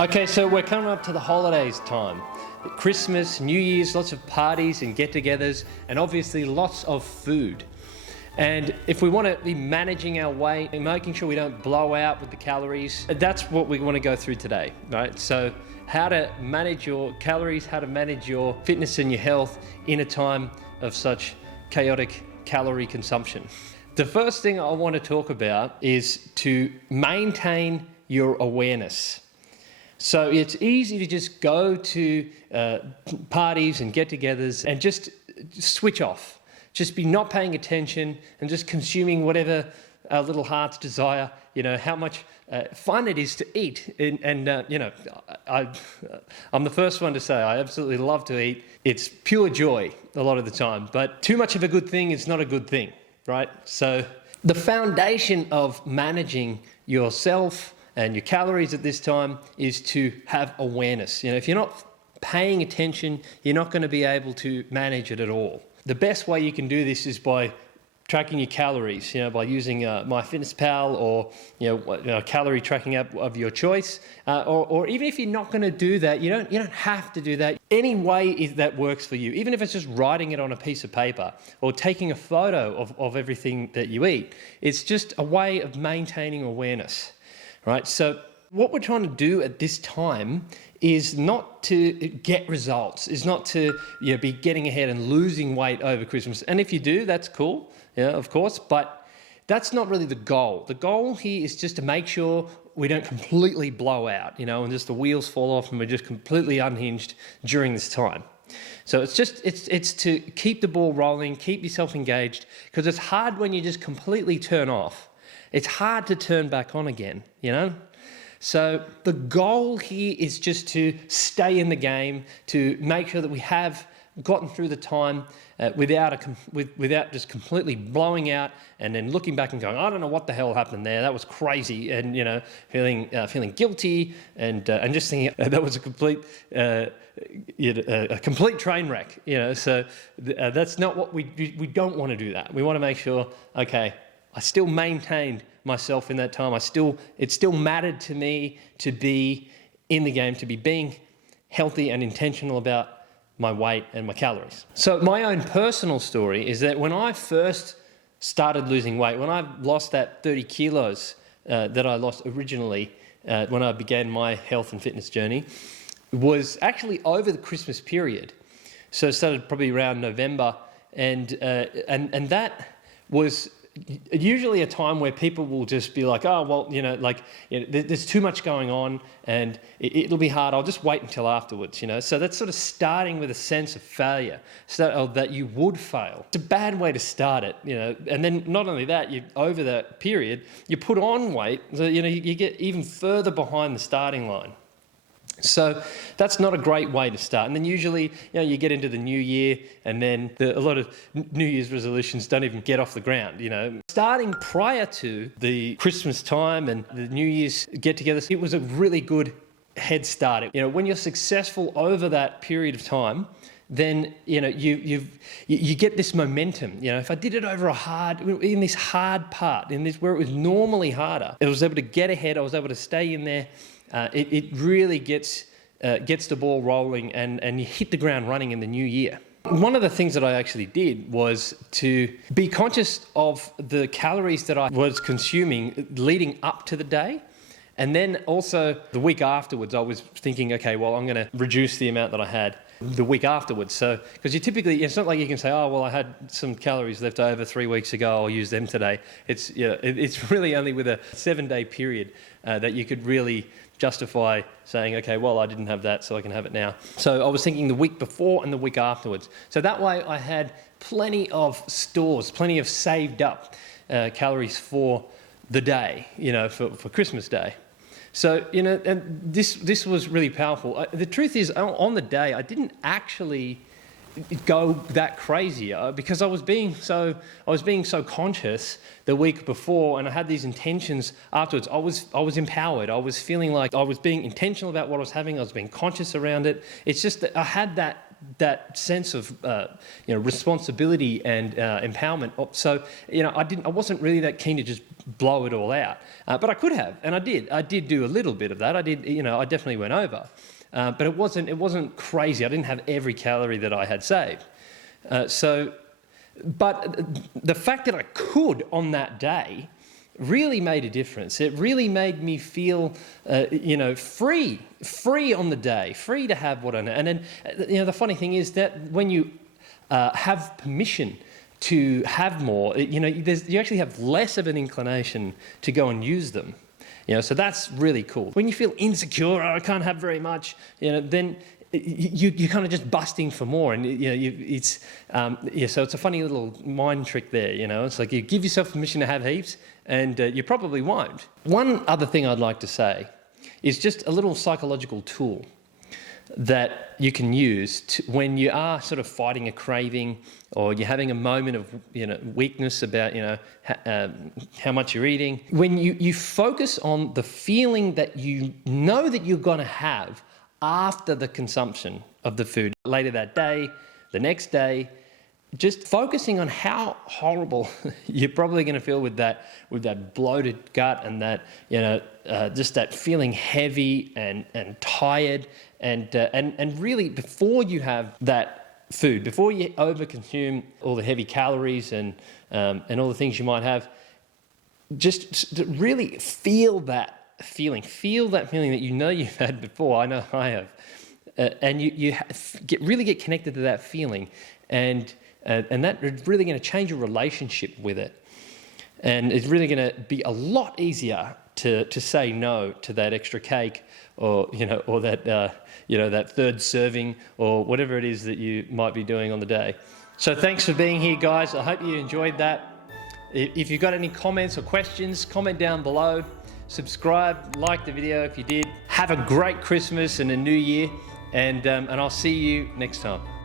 Okay, so we're coming up to the holidays time. Christmas, New Year's, lots of parties and get-togethers, and obviously lots of food. And if we want to be managing our weight and making sure we don't blow out with the calories, that's what we want to go through today, right? So how to manage your calories, how to manage your fitness and your health in a time of such chaotic calorie consumption. The first thing I want to talk about is to maintain your awareness. So it's easy to just go to parties and get-togethers and just switch off. Just be not paying attention and just consuming whatever our little hearts desire, how much fun it is to eat. I'm the first one to say I absolutely love to eat. It's pure joy a lot of the time, but too much of a good thing is not a good thing, right? So the foundation of managing yourself and your calories at this time is to have awareness. If you're not paying attention, you're not going to be able to manage it at all. The best way you can do this is by tracking your calories, by using MyFitnessPal or a calorie tracking app of your choice, or even if you're not going to do that, you don't have to do that. Any way that works for you, even if it's just writing it on a piece of paper or taking a photo of everything that you eat, it's just a way of maintaining awareness. Right, so what we're trying to do at this time is not to get results, is not to be getting ahead and losing weight over Christmas. And if you do, that's cool, of course, but that's not really the goal. The goal here is just to make sure we don't completely blow out, and just the wheels fall off and we're just completely unhinged during this time. So it's to keep the ball rolling, keep yourself engaged, because it's hard when you just completely turn off. It's hard to turn back on again, So the goal here is just to stay in the game, to make sure that we have gotten through the time without just completely blowing out and then looking back and going, I don't know what the hell happened there. That was crazy, and feeling guilty and just thinking that was a complete train wreck. So that's not what we don't want to do. That we want to make sure, okay, I still maintained myself in that time. It still mattered to me to be in the game, to be being healthy and intentional about my weight and my calories. So my own personal story is that when I first started losing weight, when I lost that 30 kilos that I lost originally when I began my health and fitness journey, was actually over the Christmas period. So it started probably around November, and that was usually a time where people will just be like, oh, well, there's too much going on and it'll be hard. I'll just wait until afterwards, So that's sort of starting with a sense of failure, that you would fail. It's a bad way to start it, And then not only that, over that period, you put on weight, so, you get even further behind the starting line. So that's not a great way to start. And then usually, you get into the new year and then a lot of New Year's resolutions don't even get off the ground, Starting prior to the Christmas time and the New Year's get-togethers, it was a really good head start. When you're successful over that period of time, then you get this momentum. If I did it over in this hard part, in this where it was normally harder, I was able to get ahead. I was able to stay in there. It really gets the ball rolling and you hit the ground running in the new year. One of the things that I actually did was to be conscious of the calories that I was consuming leading up to the day. And then also the week afterwards, I was thinking, okay, well, I'm going to reduce the amount that I had the week afterwards. So, because it's not like you can say, oh, well, I had some calories left over 3 weeks ago, I'll use them today. It's really only with a 7-day period that you could really justify saying, okay, well, I didn't have that, so I can have it now. So I was thinking the week before and the week afterwards. So that way I had plenty of stores, plenty of saved up calories for the day, for Christmas Day. So, and this was really powerful. The truth is, on the day, I didn't actually go that crazy because I was being so conscious the week before, and I had these intentions afterwards, I was empowered. I was feeling like I was being intentional about what I was having. I was being conscious around it. It's just that I had that sense of responsibility and empowerment. So I wasn't really that keen to just blow it all out, but I could have, and I did. I did do a little bit of that. I definitely went over, but it wasn't crazy. I didn't have every calorie that I had saved. But the fact that I could on that day really made a difference. It really made me feel, free on the day, free to have what I know. And then, the funny thing is that when you have permission to have more, you actually have less of an inclination to go and use them. So that's really cool. When you feel insecure, I can't have very much, then you're kind of just busting for more, and so it's a funny little mind trick there. It's like you give yourself permission to have heaps, and you probably won't. One other thing I'd like to say is just a little psychological tool that you can use when you are sort of fighting a craving, or you're having a moment of weakness about how much you're eating. When you focus on the feeling that you know that you're going to have after the consumption of the food, later that day, the next day, just focusing on how horrible you're probably going to feel with that bloated gut, and that just that feeling heavy and tired, and really before you have that food, before you overconsume all the heavy calories and all the things you might have, just to really feel that feeling that you've had before. I know I have, and you really get connected to that feeling, and that is really going to change your relationship with it, and it's really going to be a lot easier to say no to that extra cake, or that third serving, or whatever it is that you might be doing on the day. So thanks for being here, guys. I hope you enjoyed that. If you've got any comments or questions, comment down below. Subscribe, like the video if you did. Have a great Christmas and a new year, and I'll see you next time.